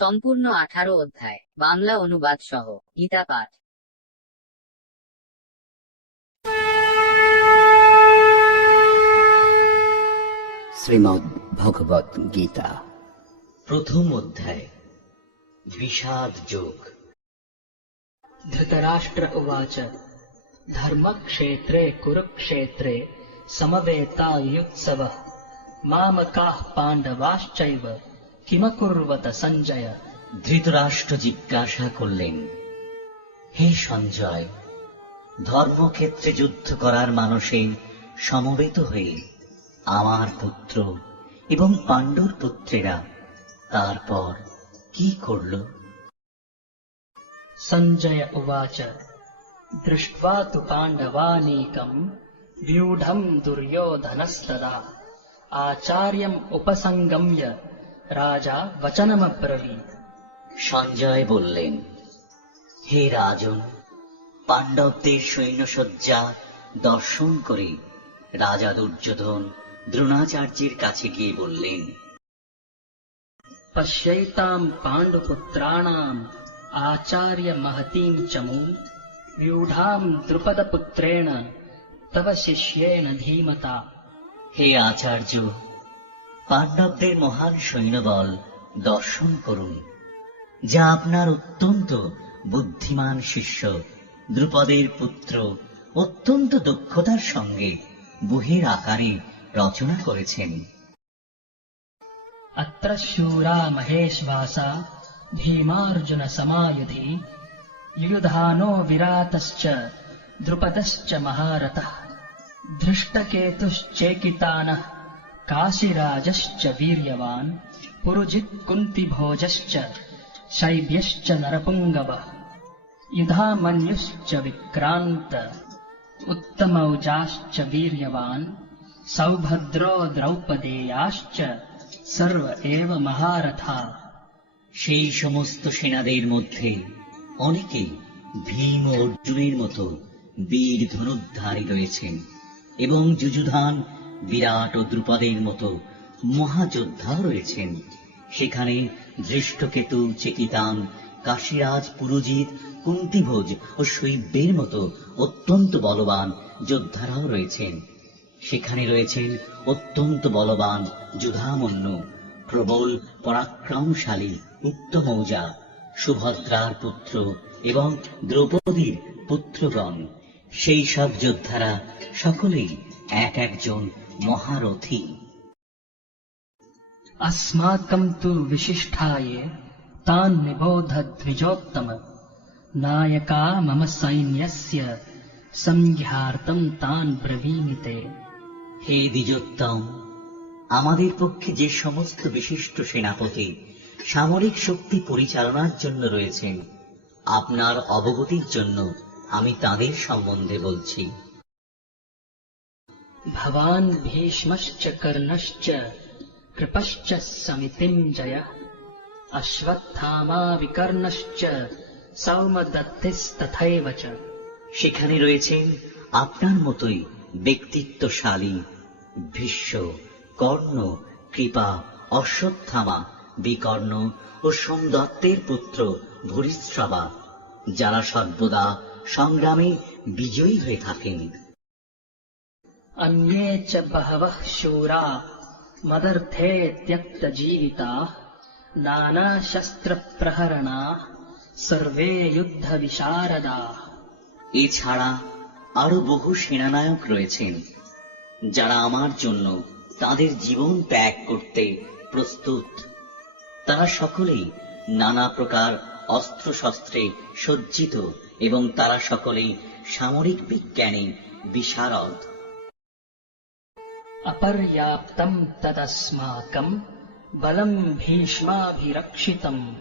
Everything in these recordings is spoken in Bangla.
সম্পূর্ণ 18 অধ্যায়, বাংলা অনুবাদ সহ গীতা পাঠ। শ্রীমদ্ ভগবত গীতা প্রথম অধ্যায়, বিষাদ যোগ। धृतराष्ट्र उवाच धर्मक्षेत्रे कुरुक्षेत्रे समवेतायुत्सवः मामकाः पाण्डवाश्चैव किमकुर्वत सञ्जय। ধৃতরাষ্ট্র জিজ্ঞাসা করলেন, হে সঞ্জয়, ধর্মক্ষেত্রে যুদ্ধ করার মানসে সমবেত হয়ে আমার পুত্র এবং পাণ্ডুর পুত্রেরা তারপর কি করল? सञ्जय उवाच दृष्ट्वा तु पाण्डवानीकम् व्यूढम् दुर्योधनस्तदा आचार्यम् उपसङ्गम्य राजा वचनमब्रवीत्। সঞ্জয় বললেন, হে রাজন, পাণ্ডবদের সৈন্যসজ্জা দর্শন করে রাজা দুর্যোধন দ্রোণাচার্যের কাছে গিয়ে বললেন, पश्यैताम् पाण्डुपुत्राणाम् आचार्य महतीम् चमूम् व्यूढाम् द्रुपदपुत्रेण तव शिष्येन धीमता। হে আচার্য, পাণ্ডবদের মহান সৈন্যবল দর্শন করুন, যা আপনার অত্যন্ত বুদ্ধিমান শিষ্য দ্রুপদের পুত্র অত্যন্ত দক্ষতার সঙ্গে বুহের আকারে রচনা করেছেন। अत्र शूरा महेश्वासा भीमार्जुन समायुधि युयुधानो विरातश्च द्रुपदश्च महारथः धृष्टकेतुश्चेकितानः काशीराजश्च वीर्यवान् पुरुजित् कुन्तिभोजश्च शैब्यश्च नरपुङ्गवः युधामन्युश्च विक्रान्त उत्तमौजाश्च वीर्यवान् सौभद्रो द्रौपदेयाश्च सर्व एव महारथा। সেই সমস্ত সেনাদের মধ্যে অনেকে ভীম ও অর্জুনের মতো বীর ধনুর্ধারী রয়েছেন এবং যুযুধান, বিরাট ও দ্রুপদের মতো মহাযোদ্ধা রয়েছেন। সেখানে ধৃষ্টকেতু, চেকিতান, কাশীরাজ, পুরুজিৎ, কুন্তিভোজ ও শৈব্যের মতো অত্যন্ত বলবান যোদ্ধারাও রয়েছেন। সেখানে রয়েছেন অত্যন্ত বলবান যুধামন্যু, প্রবল পরাক্রমশালী উত্তমৌজা, সুভদ্রার পুত্র এবং দ্রৌপদীর পুত্রগণ। সেই সব যোদ্ধারা সকলেই এক একজন মহারথী। अस्माकम् तु विशिष्टाये तान् निबोध द्विजोत्तम नायका मम सैन्यस्य संज्ञार्थम् तान् ब्रवीमि ते। হে দ্বিজোত্তম, আমাদের পক্ষে যে সমস্ত বিশিষ্ট সেনাপতি সামরিক শক্তি পরিচালনার জন্য রয়েছেন, আপনার অবগতির জন্য আমি তাদের সম্বন্ধে বলছি। भवान् भीष्मश्च कर्णश्च कृपश्च समितिञ्जयः अश्वत्थामा विकर्णश्च सौमदत्तिस्तथैव च। সেখানে রয়েছেন আপনার মতোই ব্যক্তিত্বশালী ভীষ্ম, কর্ণ, কৃপা, অশ্বত্থামা, বিকর্ণ ও সোমদত্তের পুত্র ভূরিশ্রবা, যারা সর্বদা সংগ্রামে বিজয়ী হয়ে থাকেন। अन्ये च बहवः शूरा मदर्थे त्यक्तजीविताः नानाशस्त्रप्रहरणाः सर्वे युद्धविशारदाः। এছাড়া আরো বহু সেনানায়ক রয়েছেন, যারা আমার জন্য তাদের জীবন ত্যাগ করতে প্রস্তুত। তারা সকলেই নানা প্রকার অস্ত্রশস্ত্রে সজ্জিত এবং তারা সকলেই সামরিক বিজ্ঞানে বিশারদ। अपर्याप्तम् तदस्माकम् बलम् भीष्माभिरक्षितम्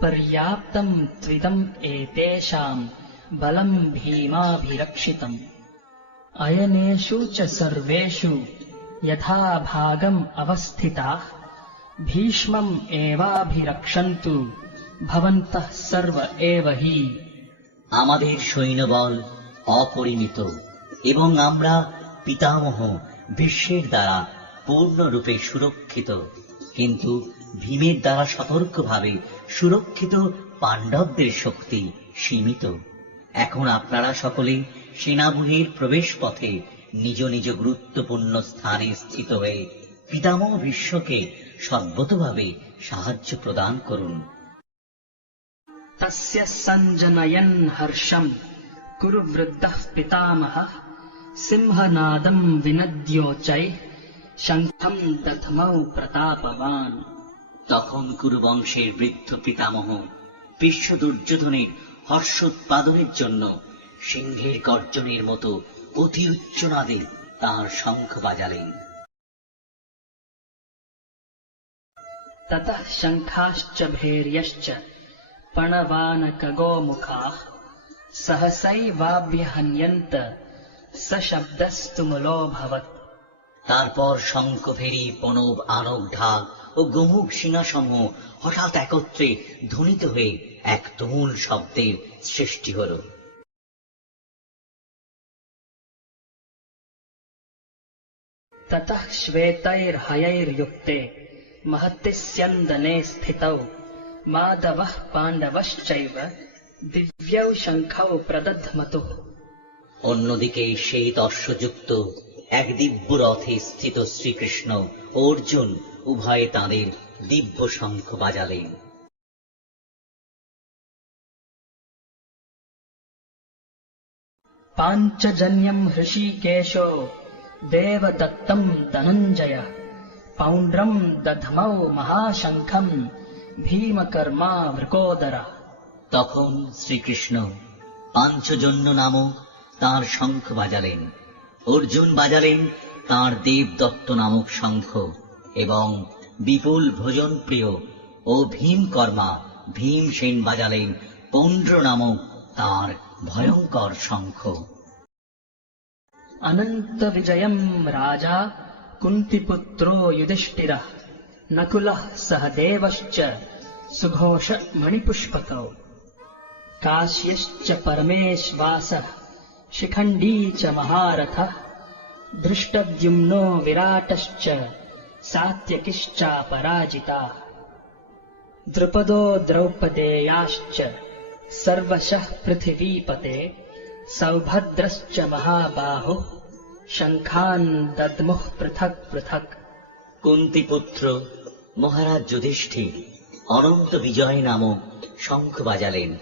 पर्याप्तम् त्विदम् एतेषाम् बलम् भीमाभिरक्षितम्। अयनेषु च सर्वेषु यथा भागम् अवस्थिताः भीष्मम् एवाभिरक्षन्तु भवन्तः सर्व एव हि। আমাদের সৈন্যবল অপরিমিত এবং আমরা পিতামহ ভীষ্মের দ্বারা পূর্ণরূপে সুরক্ষিত, কিন্তু ভীমের দ্বারা সতর্কভাবে সুরক্ষিত পাণ্ডবদের শক্তি সীমিত। এখন আপনারা সকলে সেনাবুহের প্রবেশ পথে নিজ নিজ গুরুত্বপূর্ণ স্থানে স্থিত হয়ে পিতামহ ভীষ্মকে সর্বতোভাবে সাহায্য প্রদান করুন। तस्य सञ्जनयन् हर्षम् कुरु वृद्धः पितामहः सिंहनादम् विनद्योच्चैः शङ्खम् दध्मौ प्रतापवान्। তখন কুরুবংশের বৃদ্ধ পিতামহ ভীষ্ম দুর্যোধনের হর্ষোৎপাদনের জন্য সিংহের গর্জনের মতো অতি উচ্চনাদে তাঁর শঙ্খ বাজালেন। ततः शङ्खाश्च भैर्यश्च पणवानकगोमुखाः सहसैवाभ्यहन्यन्त सशब्दस्तुमुलोऽभवत्। তারপর শঙ্খ ভেরি পণব আনক ঢাক ও গোমুখ সিংহাসমূহ হঠাৎ একত্রে ধ্বনিত হয়ে এক তুমুল শব্দের সৃষ্টি হল। ततः श्वेतैर्हयैर्युक्ते महति स्यन्दने स्थितौ माधवः पाण्डवश्चैव दिव्यौ शङ्खौ प्रदध्मतुः। অন্যদিকে সেই অশ্বযুক্ত এক দিব্য রথে স্থিত শ্রীকৃষ্ণ ও অর্জুন উভয়ে তাঁদের দিব্য শঙ্খ বাজালেন। पाञ्चजन्यम् हृषीकेशो देवदत्तम् धनञ्जयः पौण्ड्रम् दध्मौ महाशङ्खम् भीमकर्मा वृकोदरः। তখন শ্রীকৃষ্ণ পাঞ্চজন্য নামক তাঁর শঙ্খ বাজালেন, অর্জুন বাজালেন তাঁর দেবদত্ত নামক শঙ্খ, এবং বিপুল ভোজন প্রিয় ও ভীমকর্মা ভীমসেন বাজালেন পৌণ্ড্র নামক তাঁর ভয়ঙ্কর শঙ্খ। अनन्तविजयम् राजा कुन्तिपुत्रो युधिष्ठिरः नकुलः सहदेवश्च सुघोष मणिपुष्पकौ काश्यश्च परमेश्वासः शिखण्डी च महारथः दृष्टद्युम्नो विराटश्च सात्यकिश्चापराजिताः द्रुपदो द्रौपदेयाश्च सर्वशः पृथिवीपते सौभद्रश्च महाबाहुः शङ्खान् दद्मुः पृथक् पृथक्। কুন্তিপুত্র মহারাজ যুধিষ্ঠির অনন্ত বিজয় নামক শঙ্খ বাজালেন,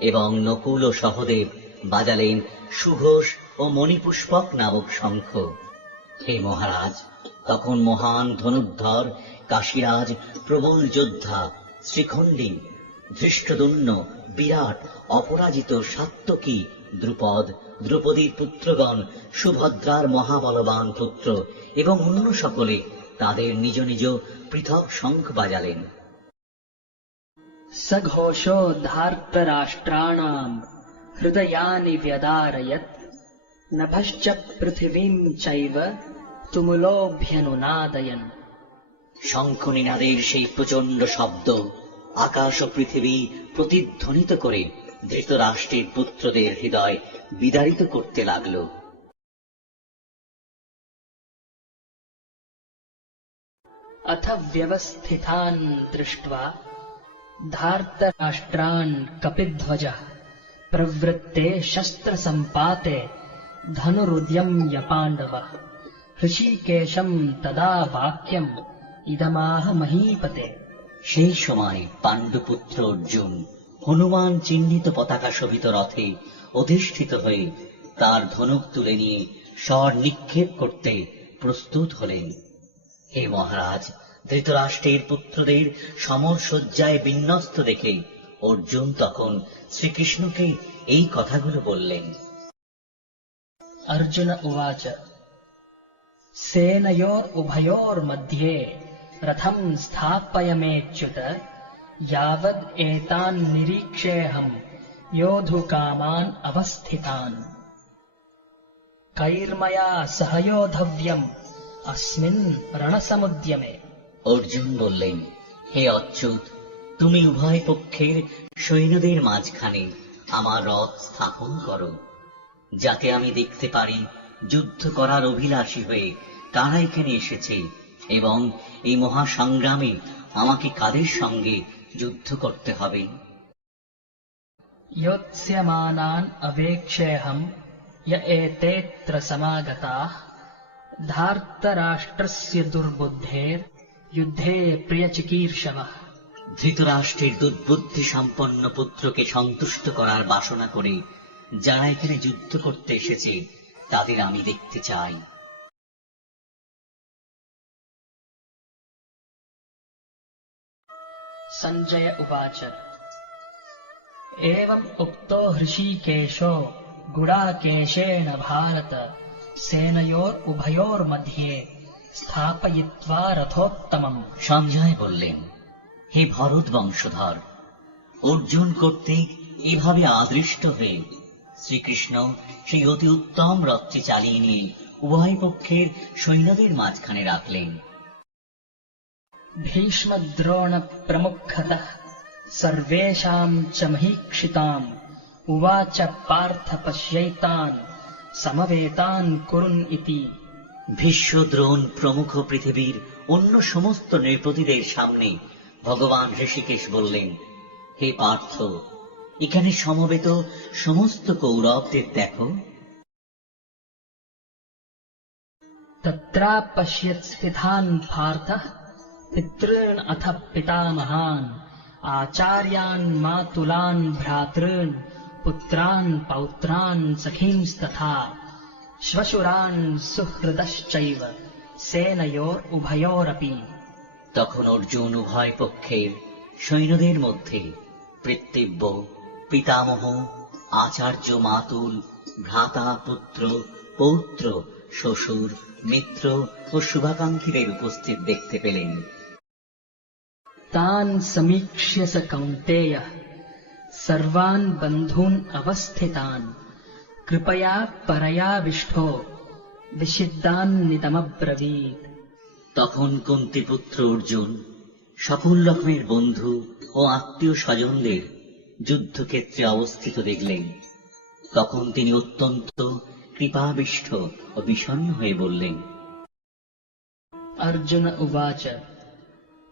এবং নকুল ও সহদেব বাজালেন সুঘোষ ও মণিপুষ্পক নামক শঙ্খ। হে মহারাজ, তখন মহান ধনুর্ধর কাশীরাজ প্রবল যোদ্ধা শ্রীখণ্ডী ধৃষ্টদ্যুম্ন বিরাট অপরাজিত সাত্যকী দ্রুপদ দ্রৌপদীর পুত্রগণ সুভদ্রার মহাবলবান পুত্র এবং অন্য সকলে তাদের নিজ নিজ পৃথক শঙ্খ বাজালেন। सघोषो धार्तराष्ट्राणाम् हृदयानि व्यदारयत् नभश्च पृथिवीम् चैव तुमुलोऽभ्यनुनादयन्। শঙ্খ নিনাদের সেই প্রচণ্ড শব্দ আকাশ ও পৃথিবী প্রতিধ্বনিত করে ধৃতরাষ্ট্রের পুত্রদের হৃদয় বিদারিত করতে লাগল। अथ व्यवस्थितान् दृष्ट्वा धार्तराष्ट्रान् कपिध्वजः प्रवृत्ते शस्त्रसम्पाते धनुरुद्यम्य पाण्डवः हृषीकेशम् तदा वाक्यम् इदमाह महीपते। সেই সময় পাণ্ডুপুত্র অর্জুন হনুমান চিহ্নিত পতাকা শোভিত রথে অধিষ্ঠিত হয়ে তার ধনুক তুলে নিয়ে স্বর নিক্ষেপ করতে প্রস্তুত হলেন। হে মহারাজ, ধৃতরাষ্ট্রের পুত্রদের সমর সজ্জায় বিন্যস্ত দেখে অর্জুন তখন শ্রীকৃষ্ণকে এই কথাগুলো বললেন। अर्जुन उवाच सेनयोरुभयोर्मध्ये रथम् स्थापयमेच्युत यावद् एतान् निरीक्षेऽहम् योद्धुकामान् अवस्थितान् कैर्मया सह योद्धव्यम् अस्मिन् रणसमुद्यमे। অর্জুন বললেন, হে অচ্যুত, তুমি উভয় পক্ষের সৈন্যদের মাঝখানে আমার রথ স্থাপন করো, যাতে আমি দেখতে পারি যুদ্ধ করার অভিলাষী হয়ে কারা এখানে এসেছে এবং এই মহাসংগ্রামে আমাকে কাদের সঙ্গে যুদ্ধ করতে হবে? योत्स्यमानान् अवेक्षेऽहम् य एतेऽत्र समागताः धार्तराष्ट्रस्य दुर्बुद्धेर् युद्धे प्रियचिकीर्षवः। ধৃতরাষ্ট্রের দুর্বুদ্ধি সম্পন্ন পুত্রকে সন্তুষ্ট করার বাসনা করে যারা এখানে যুদ্ধ করতে এসেছে তাদের আমি দেখতে চাই। सञ्जय उवाच एवम् उक्तो हृषीकेशो गुडाकेशेन भारत सेनयोरुभयोर्मध्ये स्थापयित्वा रथोत्तमम्। সঞ্জয় বললেন, হে ভরত বংশধর, অর্জুন কর্তৃক এভাবে আদৃষ্ট হয়ে শ্রীকৃষ্ণ সেই অতি উত্তম রথটি চালিয়ে নিয়ে উভয় পক্ষের সৈন্যদের মাঝখানে রাখলেন। भीष्मद्रोण प्रमुखतः सर्वेषाम् च महीक्षिताम् उवाच पार्थ पश्यैतान् समवेतान् कुरुन् इति। ভীষ্ম দ্রোণ প্রমুখ পৃথিবীর অন্য সমস্ত নৃপতিদের সামনে ভগবান ঋষিকেশ বললেন, হে পার্থ, এখানে সমবেত সমস্ত কৌরবদের দেখো। तत्रापश्यत् स्थितान् पार्थः पितॄन् अथ पितामहान् आचार्यान् मातुलान् भ्रातॄन् पुत्रान् पौत्रान् सखींस्तथा श्वशुरान् सुहृदश्चैव सेनयोरुभयोरपि। তখন অর্জুন উভয় পক্ষের সৈন্যদের মধ্যে পিতৃব্য, পিতামহ, আচার্য, মাতুল, ভ্রাতা, পুত্র, পৌত্র, শ্বশুর, মিত্র ও শুভাকাঙ্ক্ষীদের উপস্থিত দেখতে পেলেন। तान् समीक्ष्य स कौन्तेयः सर्वान् बन्धून् अवस्थितान् कृपया परयाविष्ठो विषिद्धान्निदमब्रवीत्। তখন কুন্তিপুত্র অর্জুন সকল রকমের বন্ধু ও আত্মীয় স্বজনদের যুদ্ধক্ষেত্রে অবস্থিত দেখলেন। তখন তিনি অত্যন্ত কৃপাবিষ্ট ও বিষণ্ণ হয়ে বললেন, अर्जुन उवाच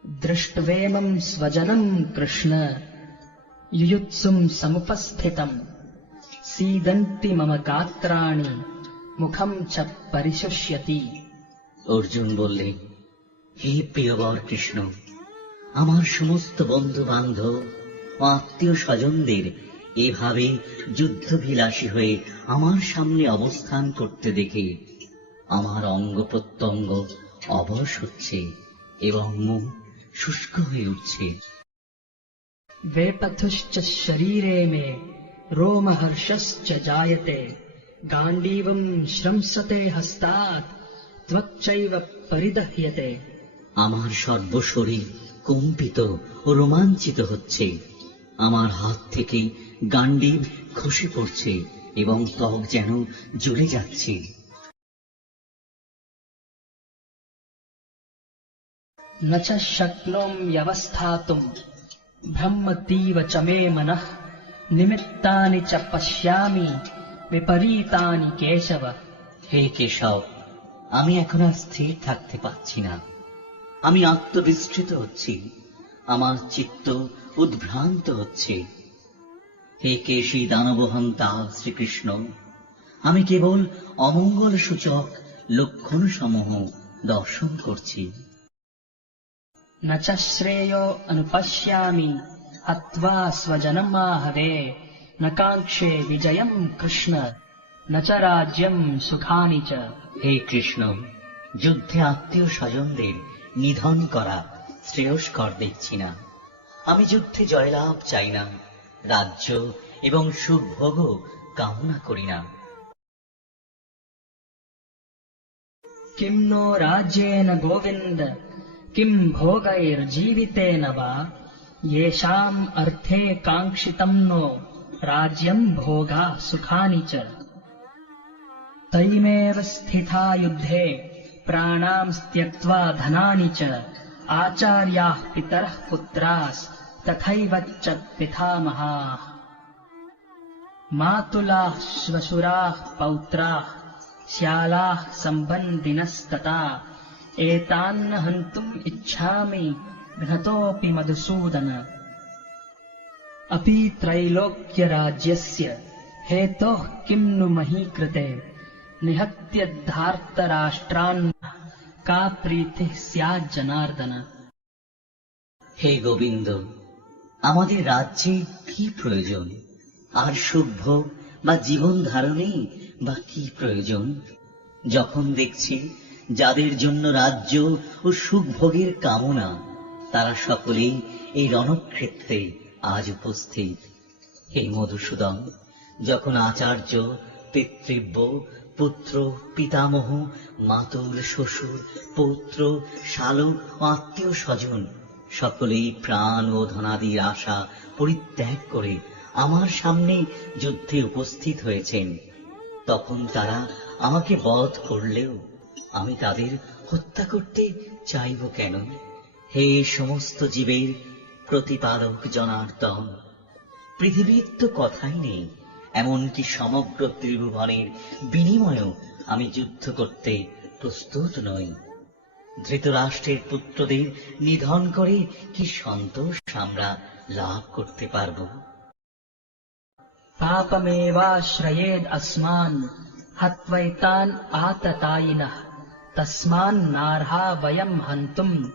दृष्ट्वेमं स्वजनं कृष्ण युयुत्सुं समुपस्थितम् सीदन्ति मम गात्राणि मुखं च परिशुष्यति। অর্জুন বললেন, হে প্রিয়বর কৃষ্ণ, আমার সমস্ত বন্ধু বান্ধব ও আত্মীয় স্বজনদের এভাবে যুদ্ধভিলাষী হয়ে আমার সামনে অবস্থান করতে দেখে আমার অঙ্গ প্রত্যঙ্গ অবশ হচ্ছে এবং মুখ শুষ্ক হয়ে উঠছে। वेपथुश्च शरीरे मे रोमहर्षश्च जायते गाण्डीवं श्रंसते हस्तात् त्वच्चैव परिदह्यते। আমার সর্বশরীর কম্পিত ও রোমাঞ্চিত হচ্ছে, আমার হাত থেকে গাণ্ডীব খসে পড়ছে এবং ত্বক যেন জ্বলে যাচ্ছে। न च शक्नोम्यवस्थातुम् ब्रह्मतीव च मे मनः निमित्तानि च पश्यामि विपरीतानि केशव। হে কেশব, আমি এখন আর স্থির থাকতে পারছি না, আমি আত্মবিস্মৃত হচ্ছি, আমার চিত্ত উদ্ভ্রান্ত হচ্ছে। হে কেশী দানবহন্তা শ্রীকৃষ্ণ, আমি কেবল অমঙ্গল সূচক লক্ষণ সমূহ দর্শন করছি। न च श्रेयो अनुपश्यामि हत्वा स्वजनमाहवे न काङ्क्षे विजयम् कृष्ण न च राज्यम् सुखानि च। হে কৃষ্ণ, যুদ্ধে আত্মীয় স্বজনদের নিধন করা শ্রেয়স্কর দেখছি না, আমি যুদ্ধে জয়লাভ চাই না, রাজ্য এবং সুখভোগও কামনা করি না। किं नो राज्येन गोविन्द किं भोगैर्जीवितेन वा येषाम् अर्थे काङ्क्षितम् नो राज्यम् भोगा सुखानि च। तैमेव स्थिता युद्धे प्राणां त्यक्त्वा धनानि च आचार्याः पितरः पुत्रास् तथैव च पितामहाः मातुलाः श्वशुराः पौत्राः श्यालाः सम्बन्धिनस्तथा एतान्न हन्तुम् इच्छामि घ्नतोऽपि मधुसूदन अपि त्रैलोक्यराज्यस्य हेतोः किं नु मही कृते निहत्य धार्तराष्ट्रान् का प्रीतिः स्यात् जनार्दन। হে গোবিন্দ, আমাদের রাজ্যে কি প্রয়োজন? আর সুখভোগ বা জীবন ধারণেই বা কি প্রয়োজন? যখন দেখছি যাদের জন্য রাজ্য ও সুখভোগের কামনা, তারা সকলেই এই রণক্ষেত্রে আজ উপস্থিত। হে মধুসূদন, যখন আচার্য, পিতৃব্য, পুত্র, পিতামহ, মাতুল, শ্বশুর, পৌত্র, শালক ও আত্মীয় স্বজন সকলেই প্রাণ ও ধনাদির আশা পরিত্যাগ করে আমার সামনে যুদ্ধে উপস্থিত হয়েছেন, তখন তারা আমাকে বধ করলেও আমি তাদের হত্যা করতে চাইব কেন? হে সমস্ত জীবের প্রতিপালক জনার্দন, পৃথিবীর তো কথাই নেই, এমনকি সমগ্র ত্রিভুবনের বিনিময়েও আমি যুদ্ধ করতে প্রস্তুত নই। ধৃতরাষ্ট্রের পুত্রদের নিধন করে কি সন্তোষ আমরা লাভ করতে পারব? पापमेवाश्रयेद् अस्मान् हत्वैतान् आततायिनः तस्मान्नार्हा वयम् हन्तुम्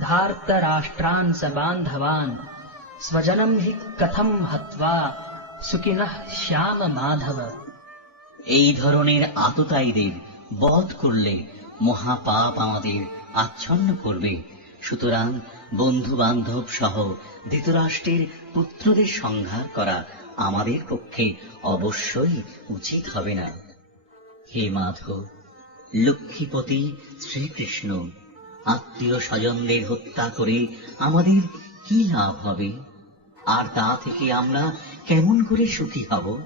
धार्तराष्ट्रान् सबान्धवान् स्वजनं हि कथं हत्वा सुखिनः श्याम माधव। এই ধরনের আততায়ীদের বধ করলে মহাপাপ আমাদের আচ্ছন্ন করবে। সুতরাং বন্ধু বান্ধব সহ ধৃতরাষ্ট্রের পুত্রদের সংহার করা আমাদের পক্ষে অবশ্যই উচিত হবে না। হে মাধব, লক্ষ্মীপতি শ্রীকৃষ্ণ, আত্মীয় স্বজনদের হত্যা করে আমাদের কি লাভ হবে? আর তা থেকে আমরা কেমন করে সুখী হব?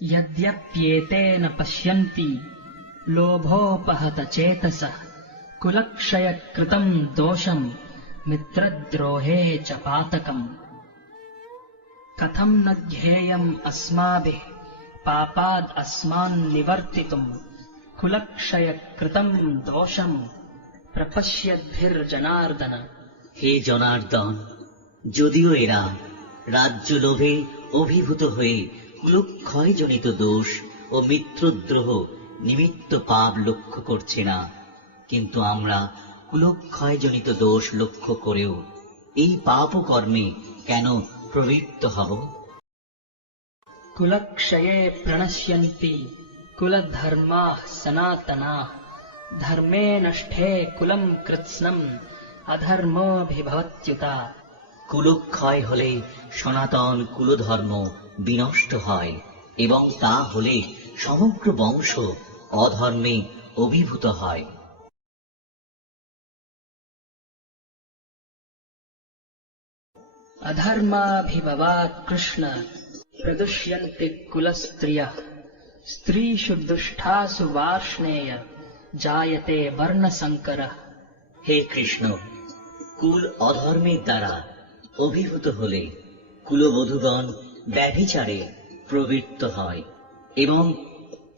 यद्यप्येतेन पश्यन्ति लोभोपहत चेतसः कुलक्षयकृतम् दोषम् मित्रद्रोहे च पातकम् कथं न ध्येयम् अस्माभिः पापाद् अस्मान् निवर्तितुम् कुलक्षयकृतम् दोषम् प्रपश्यद्भिर्जनार्दन। হে জনার্দন, যদিও এরা রাজ্য লোভে অভিভূত হয়ে কুলক্ষয়জনিত দোষ ও মিত্রদ্রোহ নিমিত্ত পাপ লক্ষ্য করছে না, কিন্তু আমরা কুলক্ষয়জনিত দোষ লক্ষ্য করেও এই পাপ কর্মে কেন প্রবৃত্ত হব? कुलक्षये प्रणश्यन्ति कुलधर्माः सनातनाः धर्मे नष्टे कुलम् कृत्स्नम् अधर्मोऽभिभवत्युता। কুলক্ষয় হলে সনাতন কুলধর্ম বিনষ্ট হয় এবং তা হলে সমগ্র বংশ অধর্মে অভিভূত হয়। अधर्माभिभवात् कृष्ण प्रदुष्यन्ति कुलस्त्रियः स्त्रीषु दुष्टासु वार्ष्णेय जायते वर्णसंकरः। হে কৃষ্ণ, কুল অধর্মের দ্বারা অভিভূত হলে কুলবধূগণ ব্যভিচারে প্রবৃত্ত হয় এবং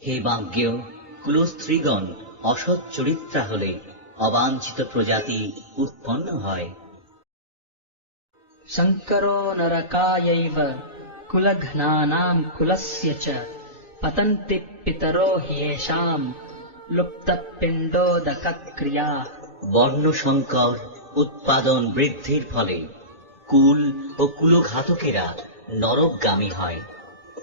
হে বাজ্ঞ, কুলস্ত্রীগণ অসৎ চরিত্রা হলে অবাঞ্ছিত প্রজাতি উৎপন্ন হয়। संकरो नरकायैव कुलघ्नानाम् कुलस्य च पतन्ति पितरो ह्येषाम् लुप्तपिण्डोदकक्रिया। বর্ণসংকর উৎপাদন বৃদ্ধির ফলে কুল ও কুলঘাতকেরা নরকগামী হয়।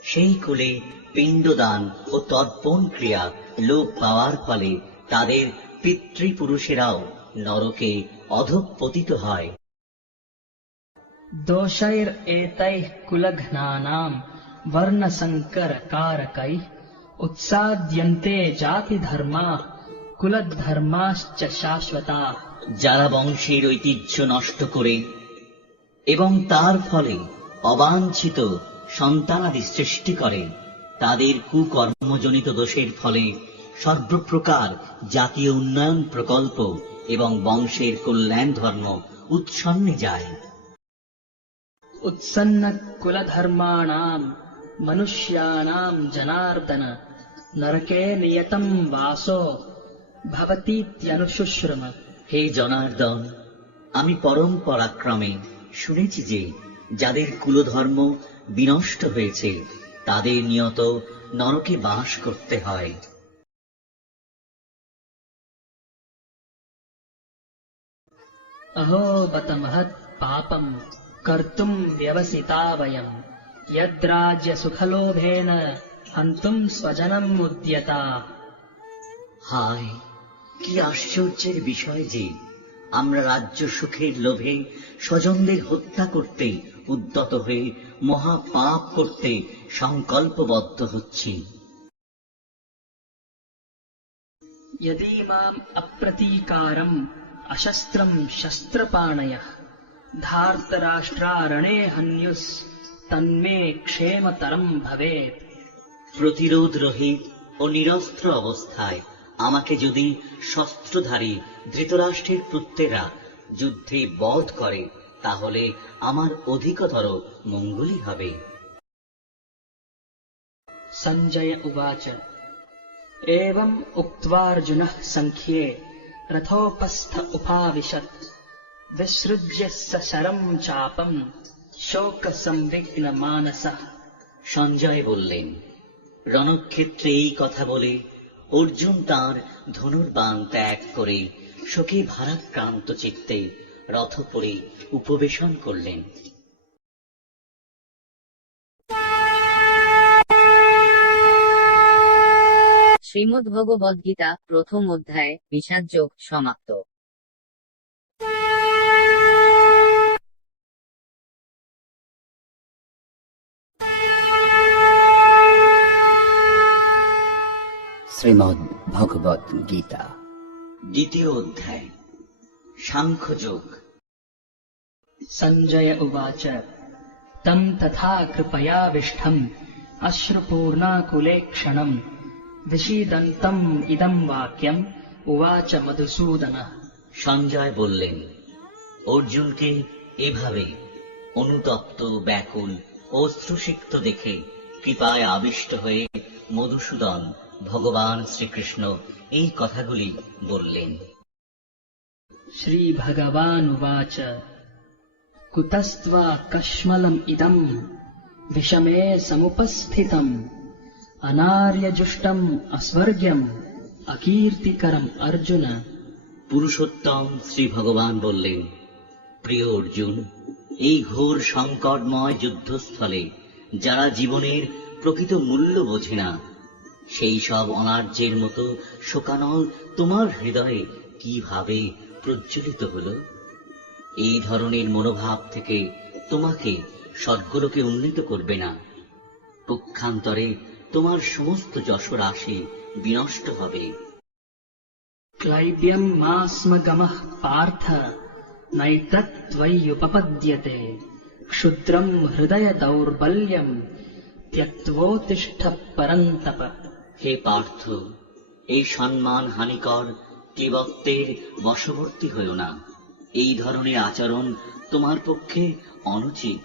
সেই কুলে পিণ্ডদান ও তর্পণ ক্রিয়া লোপ পাওয়ার ফলে তাদের পিতৃপুরুষেরাও নরকে অধঃপতিত হয়। दोषैरेतैः कुलघ्नानाम् वर्णसंकरकारकैः उत्साद्यन्ते जातिधर्माः कुलधर्माश्च शाश्वताः। যারা বংশের ঐতিহ্য নষ্ট করে এবং তার ফলে অবাঞ্ছিত সন্তানাদি সৃষ্টি করে, তাদের কুকর্মজনিত দোষের ফলে সর্বপ্রকার জাতীয় উন্নয়ন প্রকল্প এবং বংশের কল্যাণ ধর্ম উৎসন্নে যায়। उत्सन्न कुलधर्माणाम् मनुष्याणाम् जनार्दन नरके नियतम् वासो भवतीत्यनुशुश्रुम। হে জনার্দন, আমি পরম পরাক্রমে শুনেছি যে যাদের কুলধর্ম বিনষ্ট হয়েছে তাদের নিয়ত নরকে বাস করতে হয়। अहो बत महत् पापम् कर्तुम् व्यवसिता वयम् यद्राज्य सुखलोभेन हन्तुम् स्वजनम् उद्यता। হায়, কি আশ্চর্যের বিষয় যে আমরা রাজ্য সুখের লোভে স্বজনদের হত্যা করতে উদ্যত হয়ে মহা পাপ করতে সংকল্পবদ্ধ হচ্ছি। यदि माम् अप्रतीकारम् अशस्त्रम् शस्त्रपाणयः धार्तराष्ट्रारणे हन्युस् तन्मे क्षेमतरम् भवेत्। প্রতিরোধ রহিত ও নিরস্ত্র অবস্থায় আমাকে যদি শস্ত্রধারী ধৃতরাষ্ট্রের পুত্রেরা যুদ্ধে বধ করে তাহলে আমার অধিকতর মঙ্গলই হবে। सञ्जय उवाच एवम् उक्त्वार्जुनः सङ्ख्ये रथोपस्थ उपाविशत् विसृज्य सशरम् चापम् शोकसंविघ्नमानसः। সঞ্জয় বললেন, রণক্ষেত্রে এই কথা বলে অর্জুন তাঁর ধনুর্বাণ ত্যাগ করে শোকে ভারাক্রান্ত চিত্তে রথোপরে উপবেশন করলেন। শ্রীমদ্ভগবদ্গীতা প্রথম অধ্যায় বিষাদযোগ সমাপ্ত। শ্রীমদ্ ভগবত গীতা দ্বিতীয় অধ্যায় সাংখ্যযোগ। सञ्जय उवाच तम् तथा कृपयाविष्ठम् अश्रुपूर्णाकुलेक्षणम् विषीदन्तम् इदम् वाक्यम् उवाच मधुसूदनः। সঞ্জয় বললেন, অর্জুনকে এভাবে অনুতপ্ত ব্যাকুল অশ্রুসিক্ত দেখে কৃপায় আবিষ্ট হয়ে মধুসূদন ভগবান শ্রীকৃষ্ণ এই কথাগুলি বললেন। श्रीभगवानुवाच कुतस्त्वा कश्मलम् इदम् विषमे समुपस्थितम् अनार्यजुष्टम् अस्वर्ग्यम् अकीर्तिकरम् अर्जुन। পুরুষোত্তম শ্রী ভগবান বললেন, প্রিয় অর্জুন, এই ঘোর সংকটময় যুদ্ধস্থলে যারা জীবনের প্রকৃত মূল্য বোঝে না সেই সব অনার্যের মতো শোকানল তোমার হৃদয়ে কিভাবে প্রজ্বলিত হল? এই ধরনের মনোভাব থেকে তোমাকে স্বর্গলোকে উন্নীত করবে না। পক্ষান্তরে তোমার সমস্ত যশরাশি বিনষ্ট হবে। क्लैब्यम् मा स्म गमः पार्थ नैतत्त्वय्युपपद्यते क्षुद्रम् हृदय दौर्बल्यम् त्यक्त्वोत्तिष्ठ परन्तप। হে পার্থ, এই সম্মান হানিকর ক্লীবত্বের বশবর্তী হইও না। এই ধরনের আচরণ তোমার পক্ষে অনুচিত।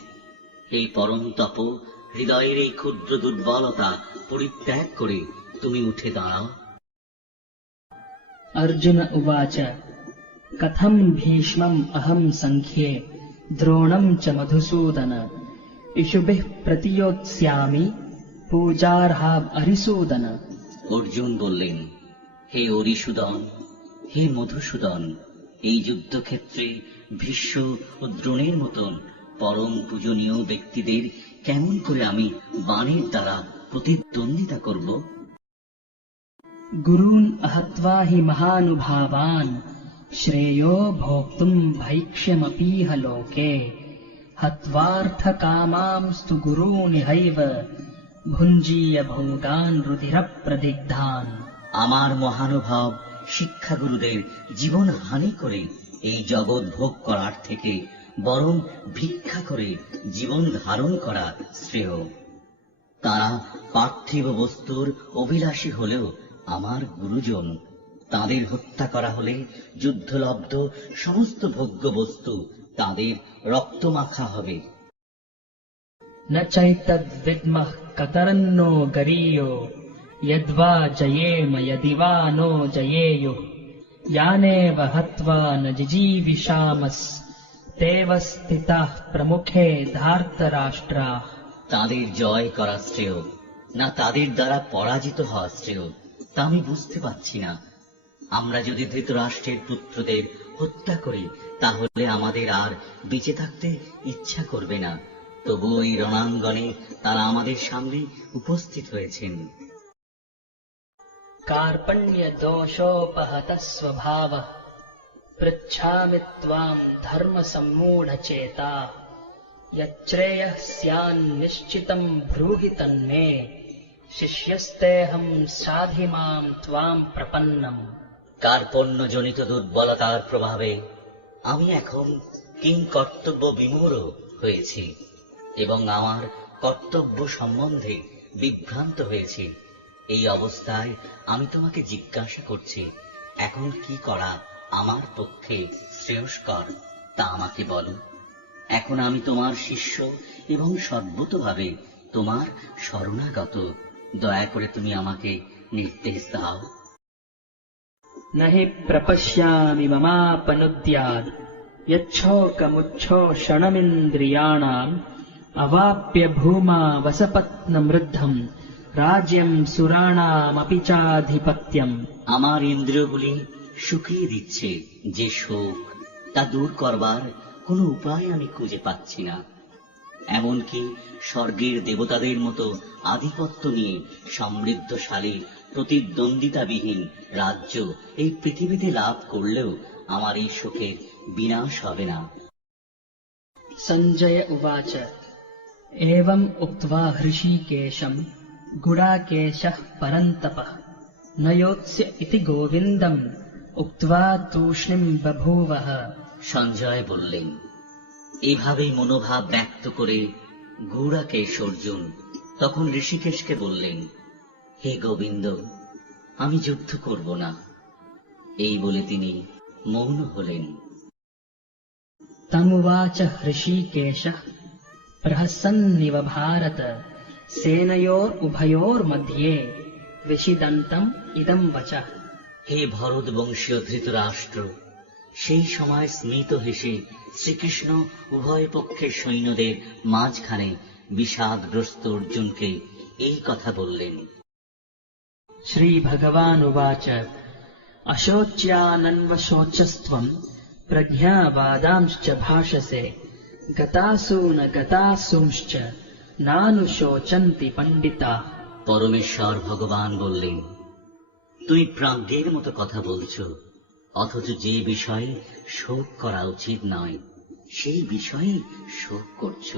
হে পরন্তপ, হৃদয়ের এই ক্ষুদ্র দুর্বলতা পরিত্যাগ করে তুমি উঠে দাঁড়াও। अर्जुन उवाच कथम् भीष्मम् अहम् सङ्ख्ये द्रोणम् च मधुसूदन इषुभिः प्रतियोत्स्यामि पूजार्हाव अरिसूदन। অর্জুন বললেন, হে অরিসূদন, হে মধুসূদন, এই যুদ্ধক্ষেত্রে ভীষ্ম ও দ্রোণের মতন পরম পূজনীয় ব্যক্তিদের কেমন করে আমি বাণের দ্বারা প্রতিদ্বন্দ্বিতা করব? गुरून् अहत्वा हि महानुभावान् श्रेयो भोक्तुम् भैक्ष्यमपीह लोके हत्वार्थकामांस्तु गुरूनिहैव भुञ्जीय भोगान् रुधिरप्रदिग्धान्। আমার মহানুভব শিক্ষাগুরুদের জীবন হানি করে এই জগৎ ভোগ করার থেকে বরং ভিক্ষা করে জীবন ধারণ করা শ্রেয়। তারা পার্থিব বস্তুর অভিলাষী হলেও আমার গুরুজন। তাদের হত্যা করা হলে যুদ্ধলব্ধ সমস্ত ভোগ্য বস্তু তাদের রক্তমাখা হবে। न चैतद्विद्मः कतरन्नो गरीयो यद्वा जयेम यदि वा नो जयेयुः यानेव हत्वा न जिजीविषामस् तेव स्थिताः प्रमुखे धार्तराष्ट्राः। তাদের জয় করা শ্রেয় না তাদের দ্বারা পরাজিত হওয়া শ্রেয় তা আমি বুঝতে পারছি না। আমরা যদি ধৃতরাষ্ট্রের পুত্রদের হত্যা করি তাহলে আমাদের আর বেঁচে থাকতে ইচ্ছা করবে না। তবু ওই রণাঙ্গনে তারা আমাদের সামনে উপস্থিত হয়েছেন। कार्पण्य दोषोपहतः स्वभावः पृच्छामि त्वाम् धर्म सम्मूढ चेता यच्छ्रेयः स्यान्निश्चितम् ब्रूहि तन्मे शिष्यस्तेऽहम् साधि माम् त्वाम् प्रपन्नम्। কার্পণ্যজনিত দুর্বলতার প্রভাবে আমি এখন কিং কর্তব্য বিমূঢ় হয়েছি এবং আমার কর্তব্য সম্বন্ধে বিভ্রান্ত হয়েছি। এই অবস্থায় আমি তোমাকে জিজ্ঞাসা করছি, এখন কি করা আমার পক্ষে শ্রেয়স্কর তা আমাকে বলো। এখন আমি তোমার শিষ্য এবং সর্বতোভাবে তোমার শরণাগত। দয়া করে তুমি আমাকে নির্দেশ দাও। न हि प्रपश्यामि ममापनुद्यात् यच्छोकमुच्छोषणमिन्द्रियाणाम् अवाप्य भूमा वसपत्नमृद्धम् राज्यम् सुराणामपि चाधिपत्यम्। আমার ইন্দ্রিয়গুলি শুকিয়ে দিচ্ছে যে শোক, তা দূর করবার কোনো উপায় আমি খুঁজে পাচ্ছি না। এমনকি স্বর্গের দেবতাদের মতো আধিপত্য নিয়ে সমৃদ্ধশালী প্রতিদ্বন্দ্বিতাবিহীন রাজ্য এই পৃথিবীতে লাভ করলেও আমার এই শোকের বিনাশ হবে না। सञ्जय उवाच एवम् उक्त्वा हृषीकेशम् गुडाकेशः परन्तपः न योत्स्य इति गोविन्दम् उक्त्वा तूष्णीम् बभूवः। সঞ্জয় বললেন, এভাবেই মনোভাব ব্যক্ত করে গুড়াকেশ অর্জুন তখন ঋষিকেশকে বললেন, হে গোবিন্দ, আমি যুদ্ধ করব না। এই বলে তিনি মৌন হলেন। तमुवाच हृषीकेशः प्रहसन्निव भारत सेनयोरुभयोर्मध्ये विषिदन्तम् इदम् वचः। হে ভরত বংশীয় ধৃতরাষ্ট্র, সেই সময় স্মিত হেসে শ্রীকৃষ্ণ উভয় পক্ষের সৈন্যদের মাঝখানে বিষাদগ্রস্ত অর্জুনকে এই কথা বললেন। श्रीभगवानुवाच अशोच्यानन्वशोचस्त्वम् प्रज्ञावादांश्च भाषसे गतासु न गतासुंश्च नानुशोचन्ति पण्डिताः। পরমেশ্বর ভগবান বললেন, তুমি প্রাজ্ঞের মতো কথা বলছ, অথচ যে বিষয়ে শোক করা উচিত নয় সেই বিষয়ে শোক করছ।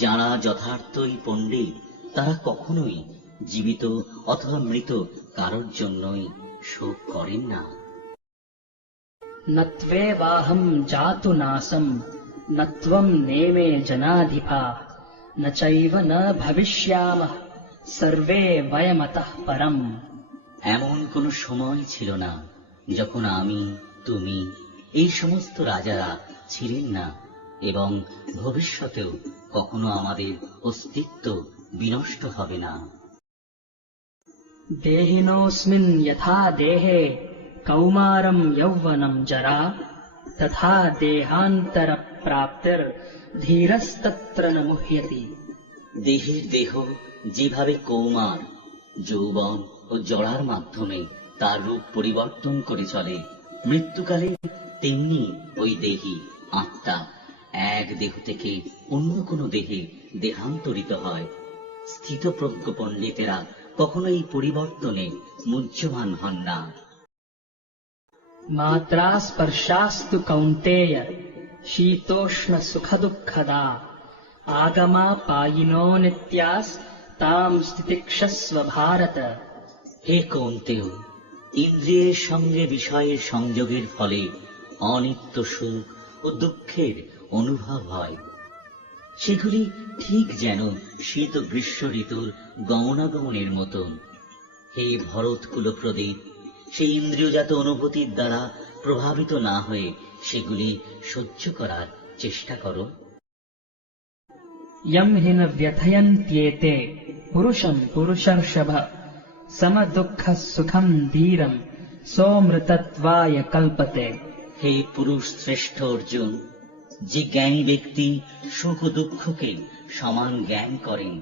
যারা যথার্থই পণ্ডিত তারা কখনোই জীবিত অথবা মৃত কারোর জন্যই শোক করেন না। न त्वेवाहम् जातु नासम् न त्वम् नेमे जनाधिपा न चैव न भविष्यामः सर्वे वयमतः परम्। এমন কোনো সময় ছিল না যখন আমি, তুমি, এই সমস্ত রাজারা ছিলেন না, এবং ভবিষ্যতেও কখনো আমাদের অস্তিত্ব বিনষ্ট হবে না। देहिनोऽस्मिन् यथा देहे कौमारम् यौवनम् जरा तथा देहान्तरप्राप्तिर्धीरस्तत्र न मुह्यति। দেহের দেহ যেভাবে কৌমার, যৌবন ও জড়ার মাধ্যমে তার রূপ পরিবর্তন করে চলে, মৃত্যুকালে তেমনি ওই দেহী আত্মা এক দেহ থেকে অন্য কোনো দেহে দেহান্তরিত হয়। স্থিতপ্রজ্ঞ পণ্ডিতেরা কখনো এই পরিবর্তনে মুহ্যমান হন না। मात्रा स्पर्शास्तु कौन्तेय शीतोष्ण सुखदुःखदा आगमा पायिनो नित्यास्ताम् स्थितिक्षस्व भारत। হে কৌন্তেয়, ইন্দ্রিয়ের সঙ্গে বিষয়ের সংযোগের ফলে অনিত্য সুখ ও দুঃখের অনুভব হয়। সেগুলি ঠিক যেন শীত ও গ্রীষ্ম ঋতুর গমনাগমনের মতন। হে ভরত কুলপ্রদীপ, সেই ইন্দ্রিয়জাত অনুভূতির দ্বারা প্রভাবিত না হয়ে সেগুলি সহ্য করার চেষ্টা করো। यम् हि न व्यथयन्त्येते पुरुषम् पुरुषर्षभ समदुःखः सुखम् धीरम् सोऽमृतत्वाय कल्पते। হে পুরুষ শ্রেষ্ঠ অর্জুন, যে জ্ঞানী ব্যক্তি সুখ দুঃখকে সমান জ্ঞান করেন